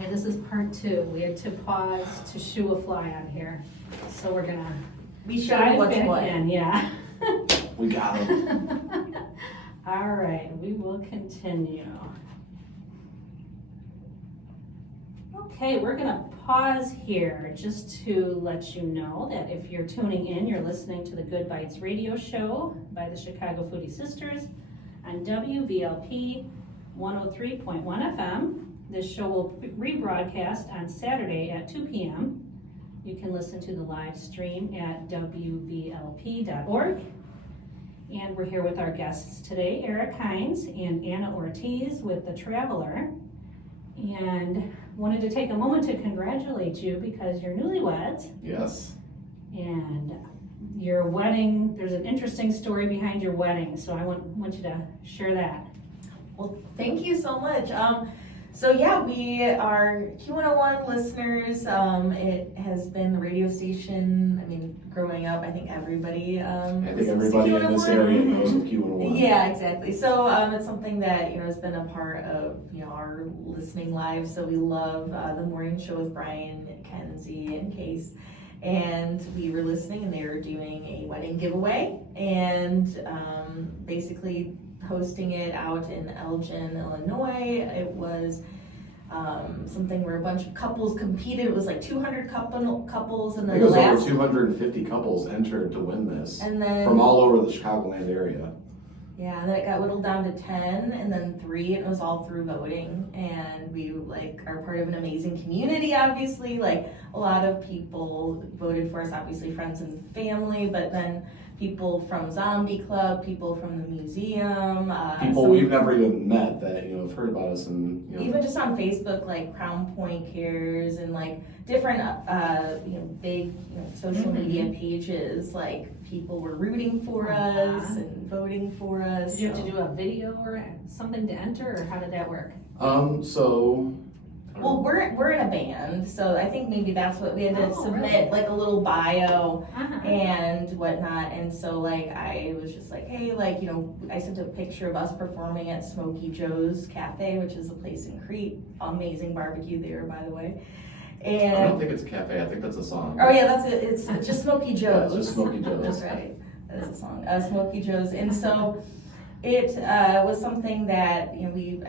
Okay, this is part 2. We had to pause to shoo a fly on here. So we're gonna dive what's back what. in, yeah. We got him. All right, we will continue. Okay, we're gonna pause here just to let you know that if you're tuning in, you're listening to the Good Bites radio show by the Chicago Foodie Sisters on WVLP 103.1 FM. This show will rebroadcast on Saturday at 2 p.m. You can listen to the live stream at WVLP.org. And we're here with our guests today, Erik Hinds and Anna Ortiz with The Traveler. And wanted to take a moment to congratulate you because you're newlyweds. Yes. And your wedding, there's an interesting story behind your wedding, so I want you to share that. Well, thank you so much. So yeah, we are Q101 listeners. It has been the radio station. I mean, growing up, I think everybody. I think everybody in this area knows of Q101. Yeah, exactly. So it's something that has been a part of our listening lives. So we love the morning show with Brian, Kenzie, and Case. And we were listening, and they were doing a wedding giveaway, and basically hosting it out in Elgin, Illinois. It was something where a bunch of couples competed. It was like 200 couples, and then I think it was over 250 couples entered to win this, and then from all over the Chicagoland area. Yeah, and then it got whittled down to 10, and then 3, and it was all through voting. And we are part of an amazing community. Obviously, a lot of people voted for us. Obviously, friends and family, but then people from Zombie Club, people from the museum, People we've never even met that have heard about us, and even just on Facebook, like Crown Point Cares and different big social media pages. People were rooting for us and voting for us. Did you have to do a video or something to enter, or how did that work? Well, we're in a band, so I think maybe that's what we had to submit, really? a little bio Uh-huh. and whatnot. And so I was just hey, I sent a picture of us performing at Smoky Joe's Cafe, which is a place in Crete. Amazing barbecue there, by the way. And I don't think it's a cafe. I think that's a song. oh yeah, that's it. It's just Smoky Joe's. Yeah, it's just Smoky Joe's. That's right. That is a song. Smoky Joe's. And so it was something that we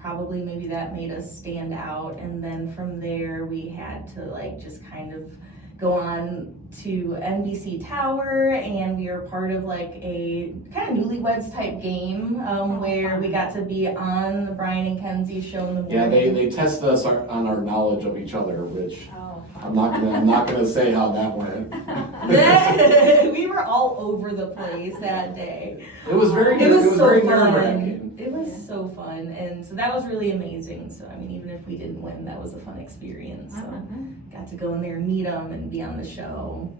probably maybe that made us stand out. And then from there we had to just kind of go on to NBC Tower, and we were part of a kind of newlyweds type game where we got to be on the Brian and Kenzie show in the morning. Yeah, they tested us on our knowledge of each other, which I'm not gonna say how that went. We were all over the place that day. It was very so very fun. nerve-wracking. It was so fun, and so that was really amazing. So I mean, even if we didn't win, that was a fun experience. So got to go in there and meet them and be on the show.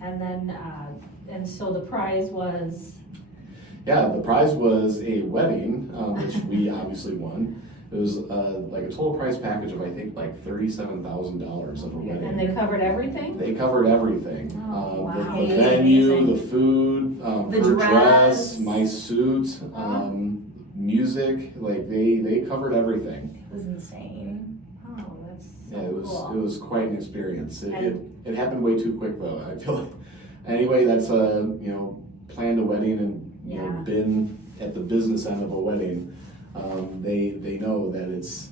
And then, and so the prize was? Yeah, the prize was a wedding, which we obviously won. It was a total prize package of I think $37,000 of a wedding. And they covered everything? They covered everything. Oh, wow. The venue, Amazing. the food, The her dress. my suit, music. They covered everything. It was insane. Oh, that's so Yeah, cool. it was quite an experience. It happened way too quick though. I feel like anyway that's planned a wedding and been at the business end of a wedding. They know that it's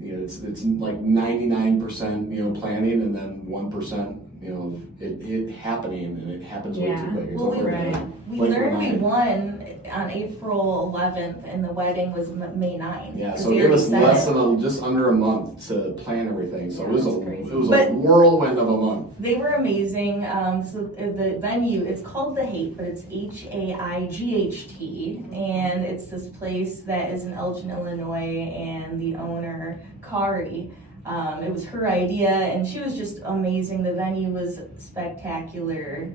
99% planning and then 1% it happening, and it happens way too quick. It's Well, over we learned we won on April 11th, and the wedding was May 9th. Yeah, so it gave us less than just under a month to plan everything. So it was a whirlwind of a month. They were amazing. So the venue, it's called The Haight, but it's HAIGHT, and it's this place that is in Elgin, Illinois, and the owner, Kari. It was her idea, and she was just amazing. The venue was spectacular.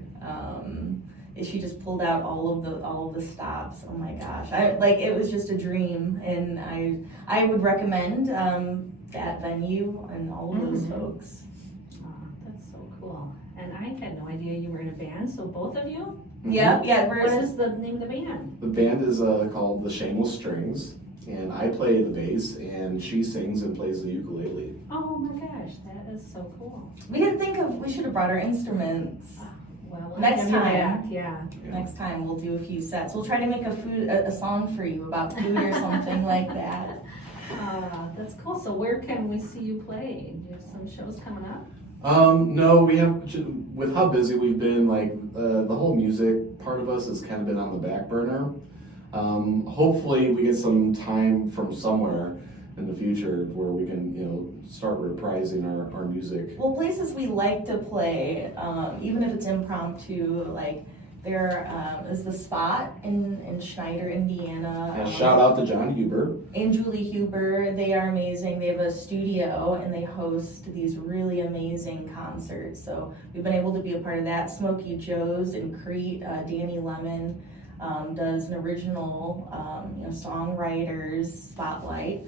She just pulled out all of the stops. Oh my gosh, it was just a dream, and I would recommend that venue and all of those folks. Oh, that's so cool. And I had no idea you were in a band, so both of you? Yeah. What is the name of the band? The band is called the Shameless Strings. and I play the bass, and she sings and plays the ukulele. Oh my gosh, that is so cool. We didn't think of, we should have brought our instruments. Well, we'll Next have you time. back, yeah. Next time we'll do a few sets. We'll try to make a song for you about food or something like that. That's cool. So where can we see you play? Do you have some shows coming up? No, we have, with how busy we've been, like, the whole music part of us has kind of been on the back burner. Hopefully we get some time from somewhere in the future where we can, start reprising our music. Well, places we like to play, even if it's impromptu, like there is the Spot in Schneider, Indiana. And shout out to John Huber. And Julie Huber, they are amazing. They have a studio and they host these really amazing concerts. So we've been able to be a part of that. Smokey Joe's in Crete, Danny Lemon does an original songwriters spotlight.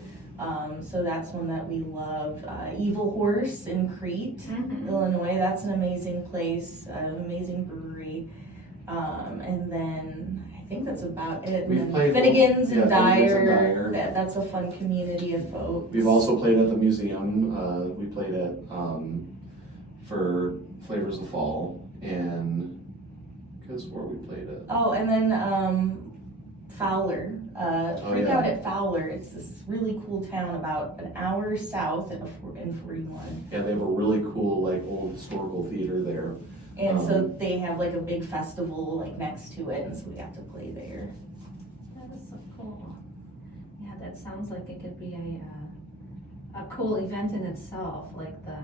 So that's one that we love. Evil Horse in Crete, Illinois. That's an amazing place, amazing brewery. And then I think that's about it. We've And played Finnegan's and Finnegan's and Dyer. Dyer. That's a fun community of folks. We've also played at the museum. We played at for Flavors of Fall, and because where we played at. Oh, and then Fowler. Freak Out at Fowler. It's this really cool town about an hour south in 41. Yeah, they have a really cool old historical theater there. And so they have a big festival next to it, and so we have to play there. That is so cool. Yeah, that sounds like it could be a cool event in itself, like the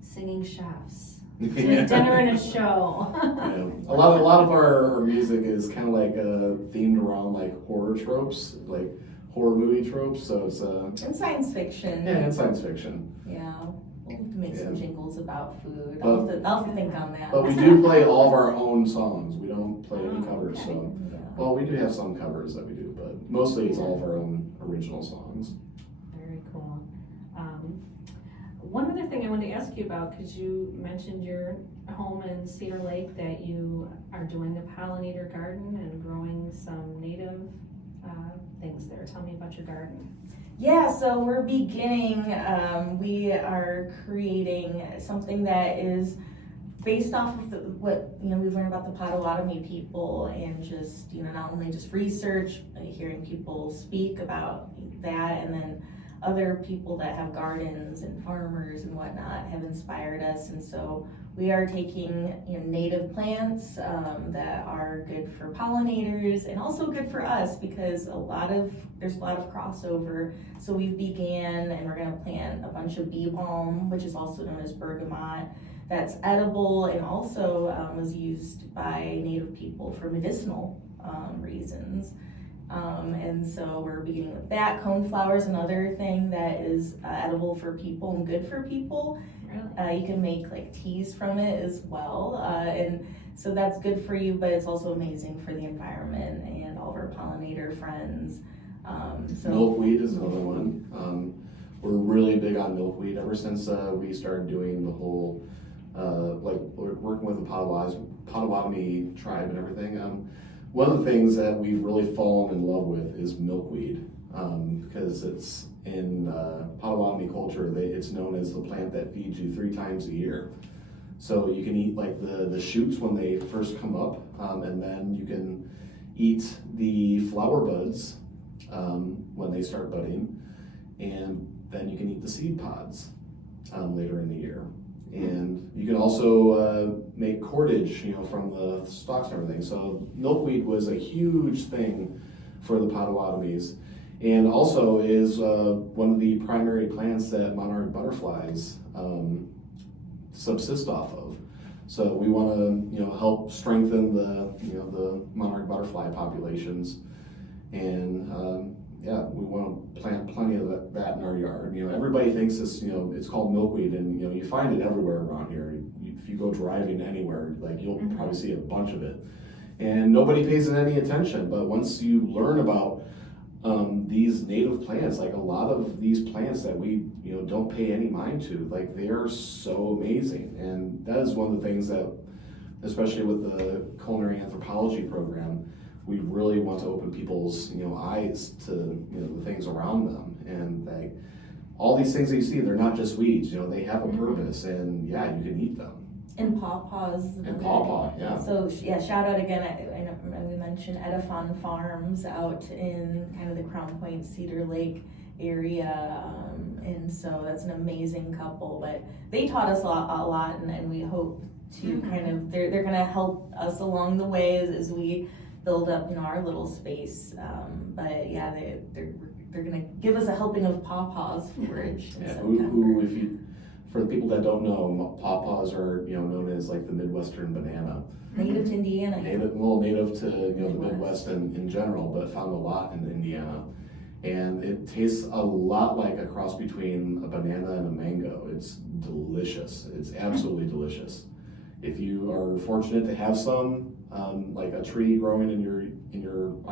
singing chefs. Dinner and a show. Yeah. A lot of our music is kind of themed around horror tropes, horror movie tropes. So it's And science fiction. yeah, and science fiction. Yeah. We'll have to make some jingles about food. But- I'll have to think on that. But we do play all of our own songs. We don't play any covers. okay. So, Yeah. well, we do have some covers that we do, but mostly it's all of our own original songs. Very cool. One other thing I wanted to ask you about, because you mentioned your home in Cedar Lake, that you are doing a pollinator garden and growing some native things there. Tell me about your garden. Yeah, so we're beginning, we are creating something that is based off of what we've learned about the Potawatomi people, and just, not only just research, hearing people speak about that, and then other people that have gardens and farmers and whatnot have inspired us. And so we are taking native plants that are good for pollinators and also good for us, because there's a lot of crossover. So we've began, and we're going to plant a bunch of bee balm, which is also known as bergamot, that's edible and also was used by native people for medicinal reasons. And so we're beginning with that. Coneflower, another thing that is edible for people and good for people. Really? You can make teas from it as well, and so that's good for you, but it's also amazing for the environment and all of our pollinator friends. Milkweed is another one. We're really big on milkweed ever since we started doing the whole, we're working with the Potawatomi tribe and everything. One of the things that we've really fallen in love with is milkweed, because it's in Potawatomi culture, it's known as the plant that feeds you 3 times a year. So you can eat the shoots when they first come up, and then you can eat the flower buds when they start budding, and then you can eat the seed pods later in the year. And you can also make cordage, from the stalks and everything. So milkweed was a huge thing for the Potawatomis, and also is one of the primary plants that monarch butterflies subsist off of. So we want to, help strengthen the monarch butterfly populations, and we want to plant plenty of that in our yard. Everybody thinks it's called milkweed, and you find it everywhere around here. If you go driving anywhere, you'll probably see a bunch of it, and nobody pays it any attention. But once you learn about these native plants, a lot of these plants that we don't pay any mind to, they are so amazing. And that is one of the things that, especially with the culinary anthropology program, we really want to open people's, eyes to, the things around them. And like, all these things that you see, they're not just weeds, they have a purpose, and yeah, you can eat them. And pawpaws. And pawpaw, yeah. So yeah, shout out again, I know we mentioned Edifon Farms out in kind of the Crown Point, Cedar Lake area. And so that's an amazing couple, but they taught us a lot, and we hope to kind of, they're gonna help us along the way as we build up, our little space. But yeah, they're gonna give us a helping of pawpaws forage in September. For the people that don't know, pawpaws are, known as like the Midwestern banana. Native to Indiana. Native to, the Midwest in general, but found a lot in Indiana. And it tastes a lot like a cross between a banana and a mango. It's delicious. It's absolutely delicious. If you are fortunate to have some, like a tree growing on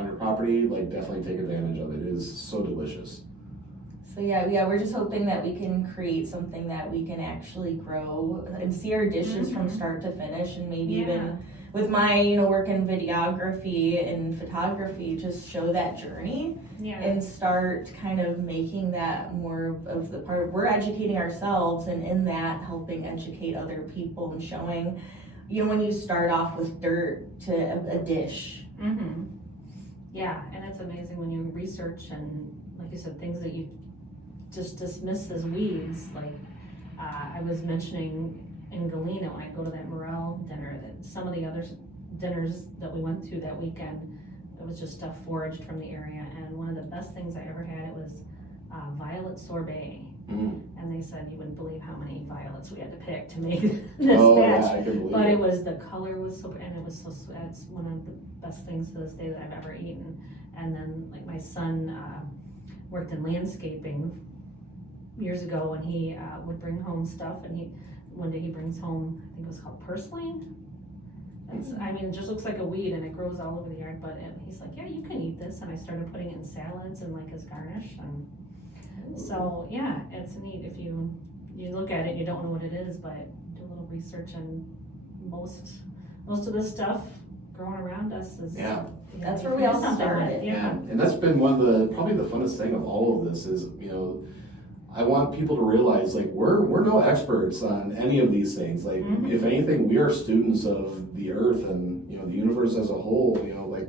your property, like definitely take advantage of it. It is so delicious. So yeah, we're just hoping that we can create something that we can actually grow and see our dishes from start to finish, and maybe even with my, work in videography and photography, just show that journey and start kind of making that more of the part. We're educating ourselves, and in that helping educate other people and showing, when you start off with dirt to a dish. Yeah, and it's amazing when you research and, like you said, things that you just dismiss as weeds. Like I was mentioning in Galena, when I go to that morel dinner, that some of the other dinners that we went to that weekend, it was just stuff foraged from the area. And one of the best things I ever had, it was violet sorbet. And they said you wouldn't believe how many violets we had to pick to make this batch. I can believe but it. It was, the color was so, and it was so, it's one of the best things to this day that I've ever eaten. And then like my son worked in landscaping years ago, when he would bring home stuff, and one day he brings home, I think it was called purslane. It just looks like a weed, and it grows all over the yard, but he's like, yeah, you can eat this. And I started putting it in salads and like as garnish. And so yeah, it's neat. If you look at it, you don't know what it is, but do a little research, and most of the stuff growing around us is that's where we all started. Yeah, and that's been probably the funnest thing of all of this is, I want people to realize, like, we're no experts on any of these things. Like, if anything, we are students of the earth and, the universe as a whole. Like,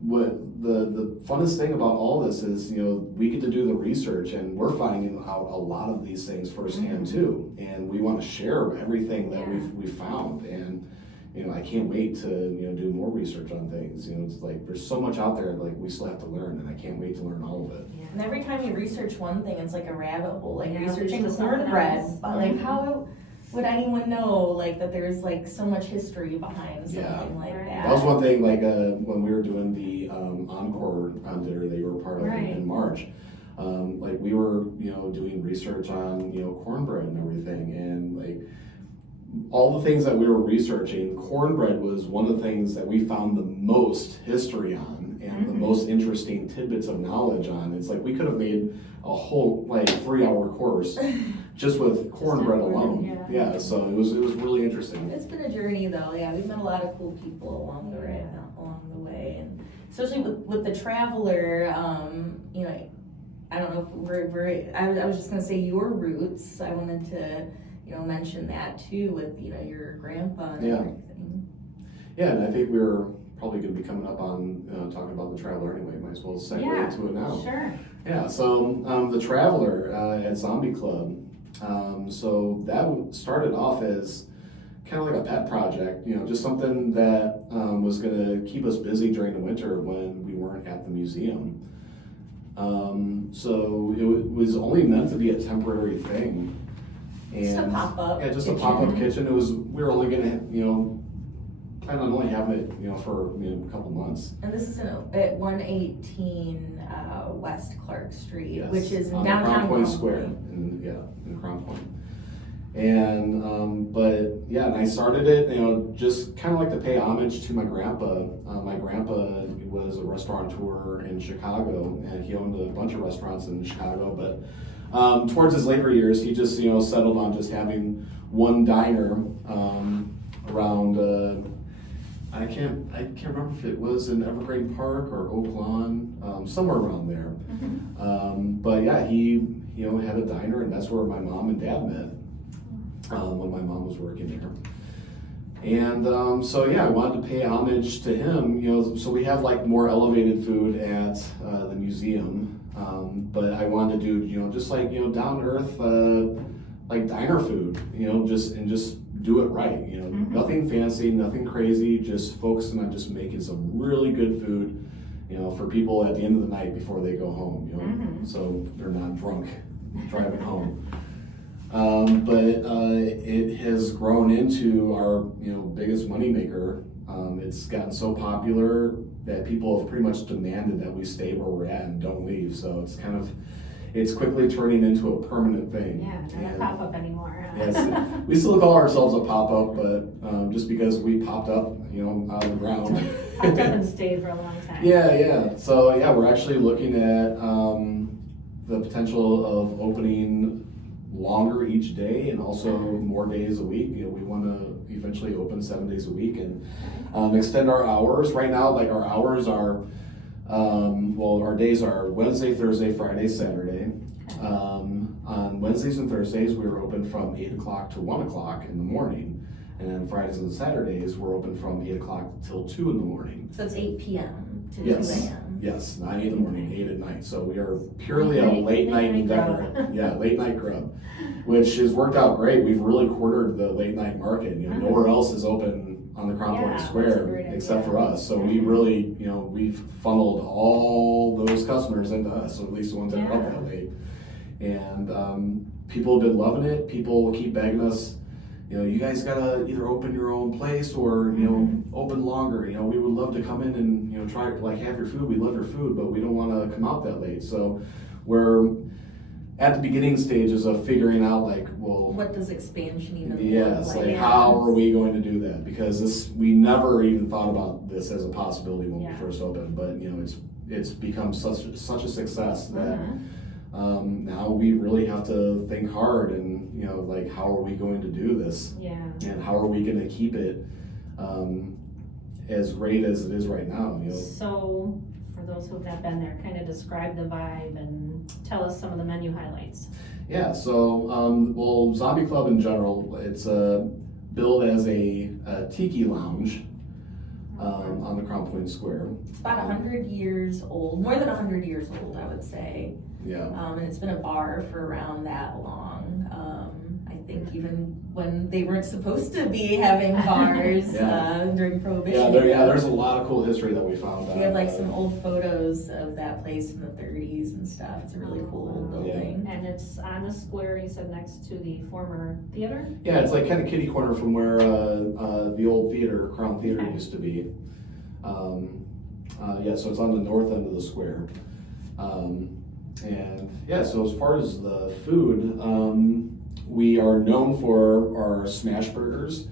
what the funnest thing about all this is, we get to do the research, and we're finding out a lot of these things firsthand too. And we want to share everything that we've found. And, I can't wait to, do more research on things. It's like, there's so much out there, like, we still have to learn, and I can't wait to learn all of it. And every time you research one thing, it's like a rabbit hole, like researching cornbread. But like, how would anyone know, like, that there's like so much history behind something like that? That was one thing, like, when we were doing the Encore dinner that you were part of in March. Like, we were, doing research on, cornbread and everything, and like, all the things that we were researching, cornbread was one of the things that we found the most history on, and the most interesting tidbits of knowledge on. It's like, we could have made a whole 3-hour course just with cornbread alone. Yeah, so it was really interesting. It's been a journey though. Yeah, we've met a lot of cool people along the way, and especially with the Traveler. I don't know if I was just gonna say your roots. I wanted to mention that too, with your grandpa and everything. Yeah, and I think we're probably going to be coming up on talking about the Traveler anyway. Might as well segue into it now. Sure. Yeah, so the Traveler at Zombie Club. So that started off as kind of like a pet project, just something that was going to keep us busy during the winter when we weren't at the museum. So it was only meant to be a temporary thing. And just a pop-up. Yeah, just a pop-up kitchen. We were only gonna, plan on only having it, for a couple months. And this is at 118 West Clark Street, which is on downtown Crown Point Square. In Crown Point. And and I started it, just kind of like to pay homage to my grandpa. My grandpa was a restaurateur in Chicago, and he owned a bunch of restaurants in Chicago, but towards his later years, he just, settled on just having one diner around, I can't remember if it was in Evergreen Park or Oak Lawn, somewhere around there. But yeah, he had a diner, and that's where my mom and dad met when my mom was working there. And so yeah, I wanted to pay homage to him. So we have like more elevated food at the museum, but I wanted to do just like down to earth like diner food, just do it right. Nothing fancy, nothing crazy, just focusing on just making some really good food, for people at the end of the night before they go home, so they're not drunk driving home. But it has grown into our biggest moneymaker. It's gotten so popular that people have pretty much demanded that we stay where we're at and don't leave. So it's quickly turning into a permanent thing. Yeah, not a pop-up anymore. Yes, we still call ourselves a pop-up, but just because we popped up, out of the ground. Popped up and stayed for a long time. Yeah. So yeah, we're actually looking at the potential of opening longer each day and also more days a week. We want to eventually open 7 days a week and extend our hours. Right now, like our hours are, our days are Wednesday, Thursday, Friday, Saturday. On Wednesdays and Thursdays, we were open from 8 o'clock to 1 o'clock in the morning. And then Fridays and Saturdays, we're open from 8 o'clock till 2 in the morning. So it's 8 p.m. to 2 a.m. Yes, 9 in the morning, 8 at night. So we are purely a late night endeavor. Yeah, late night grub, which has worked out great. We've really cornered the late night market. Nowhere else is open on the Crown Point Square except for us. So we really, we've funneled all those customers into us, so at least the ones that are up that late. And people have been loving it. People keep begging us, you guys gotta either open your own place or open longer. We would love to come in and try like have your food. We love your food, but we don't want to come out that late. So we're at the beginning stages of figuring out what does expansion even look like? How are we going to do that? Because we never even thought about this as a possibility when we first opened, but it's become such a success that now we really have to think hard and how are we going to do this? And how are we going to keep it as great as it is right now? So for those who have not been there, kind of describe the vibe and tell us some of the menu highlights. Yeah, so Zombie Club in general, it's billed as a tiki lounge on the Crown Point Square. It's about 100 years old, more than 100 years old, I would say. Yeah. And it's been a bar for around that long. I think even when they weren't supposed to be having bars during Prohibition. There's a lot of cool history that we found out. We have some old photos of that place in the 30s and stuff. It's a really cool building. And it's on the square, you said, next to the former theater? Yeah, it's like kind of kitty corner from where the old theater, Crown Theater, used to be. So it's on the north end of the square. So as far as the food, we are known for our smash burgers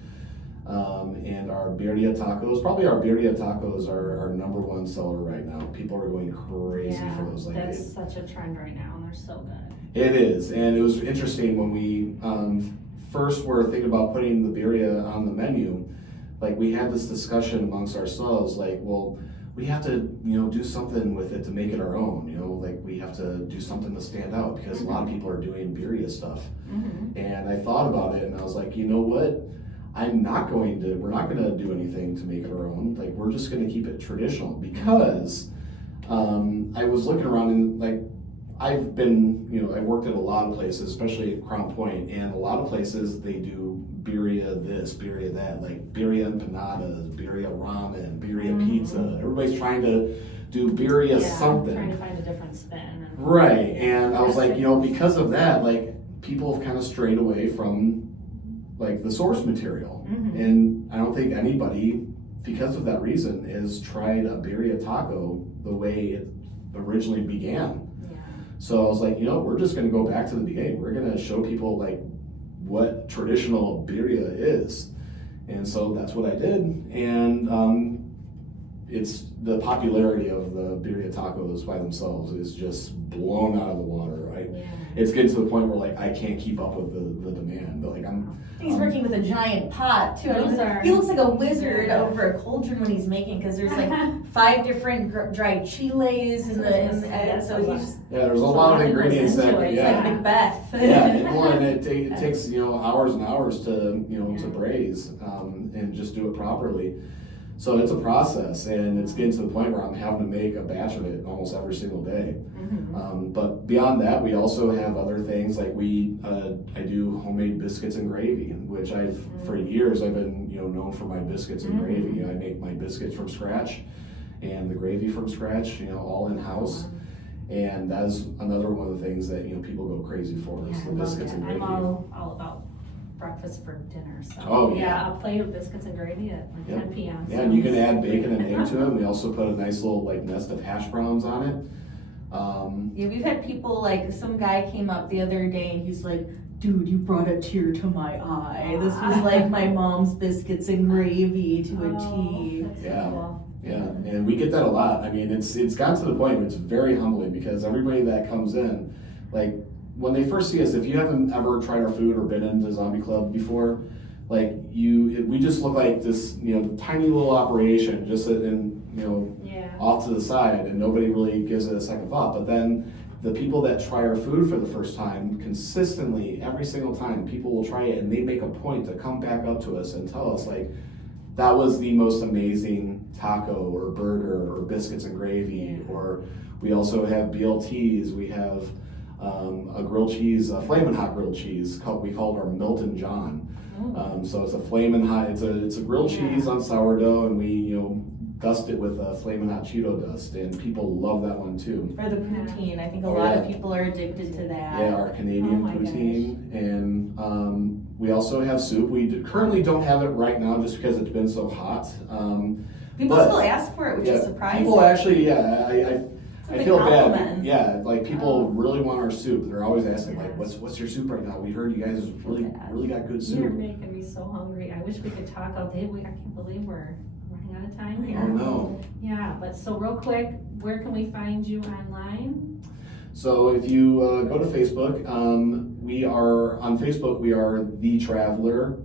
and our birria tacos. Probably our birria tacos are our number one seller right now. People are going crazy for those. That's such a trend right now, and they're so good. It is, and it was interesting when we first were thinking about putting the birria on the menu. We had this discussion amongst ourselves, we have to, do something with it to make it our own, we have to do something to stand out because a lot of people are doing birria stuff. And I thought about it and I was like, you know what? we're not going to do anything to make it our own. We're just going to keep it traditional because I was looking around and I've worked at a lot of places, especially at Crown Point, and a lot of places they do birria this, birria that, birria empanadas, birria ramen, birria pizza. Everybody's trying to do birria something. Trying to find a different spin. Right, and I was because of that, people have kind of strayed away from the source material. And I don't think anybody, because of that reason, has tried a birria taco the way it originally began. So I was we're just going to go back to the beginning. We're going to show people what traditional birria is. And so that's what I did. And it's the popularity of the birria tacos by themselves is just blown out of the water, right? it's getting to the point where like I can't keep up with the demand. But, like He's working with a giant pot too. Those He looks like a wizard over a cauldron when he's making, because there's like 5 different dried chiles in the so he's there's a lot of ingredients that it's like Macbeth. and it takes hours and hours to to braise and just do it properly. So it's a process, and it's getting to the point where I'm having to make a batch of it almost every single day. But beyond that, we also have other things like I do homemade biscuits and gravy, which for years I've been known for my biscuits and gravy. I make my biscuits from scratch and the gravy from scratch, all in house. And that's another one of the things that people go crazy for is the biscuits and gravy. I'm all about breakfast for dinner. So a plate of biscuits and gravy at like 10 p.m. Yeah, and you can add bacon and egg to it. We also put a nice little nest of hash browns on it. We've had people, like some guy came up the other day and he's like, dude, you brought a tear to my eye. This was like my mom's biscuits and gravy to a T. That's so cool. Yeah, and we get that a lot. I mean, it's gotten to the point where it's very humbling, because everybody that comes in, like when they first see us, if you haven't ever tried our food or been into Zombie Club before, we just look like this tiny little operation just off to the side, and nobody really gives it a second thought. But then the people that try our food for the first time, consistently every single time, people will try it and they make a point to come back up to us and tell us like, that was the most amazing taco or burger or biscuits and gravy. Or we also have BLTs. We have a grilled cheese, a flamin' hot grilled cheese. We call it our Milton John. So it's a flamin' hot. It's a grilled cheese on sourdough, and we dust it with flamin' hot Cheeto dust, and people love that one too. Or the poutine. I think a lot of people are addicted to that. Yeah, our Canadian poutine, and we also have soup. We currently don't have it right now just because it's been so hot. People still ask for it, which is surprising. People actually, I feel compliment. bad. Yeah, like people really want our soup. They're always asking like, "What's your soup right now? We heard you guys really got good soup." You're making me so hungry. I wish we could talk all day. I can't believe we're running out of time here. Oh no. Yeah, but so real quick, where can we find you online? So if you go to Facebook, we are on Facebook. We are The Traveler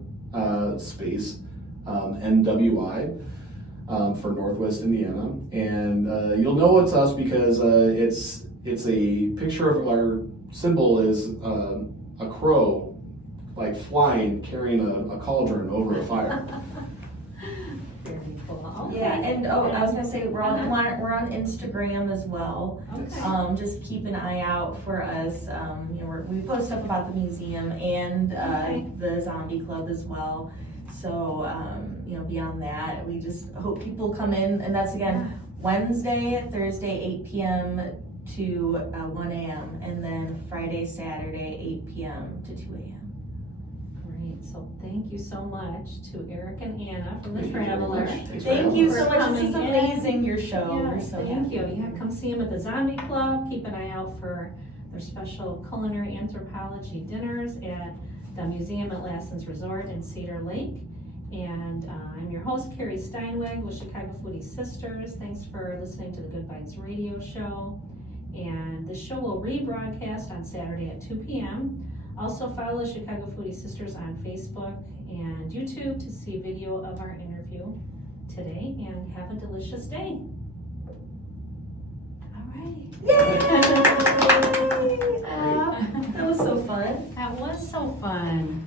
space NWI. For Northwest Indiana, and you'll know it's us because it's a picture of our symbol is a crow, like flying, carrying a cauldron over a fire. Very cool. Okay. Yeah, and I was gonna say we're on Instagram as well. Okay. Just keep an eye out for us. We post stuff about the museum and the Zombie Club as well. So, beyond that, we just hope people come in, and that's again Wednesday, Thursday, 8 p.m. to 1 a.m., and then Friday, Saturday, 8 p.m. to 2 a.m. Great. So thank you so much to Erik and Anna from The Traveler. Thank you so much. This is coming amazing, your show. Yes, thank you. Yeah, come see them at the Zombie Club. Keep an eye out for their special culinary anthropology dinners at the museum at Lassen's Resort in Cedar Lake. And I'm your host, Carrie Steinweg with Chicago Foodie Sisters. Thanks for listening to the Good Bites radio show. And the show will rebroadcast on Saturday at 2 p.m. Also follow Chicago Foodie Sisters on Facebook and YouTube to see video of our interview today. And have a delicious day. All righty. Yay! That was so fun. That was so fun.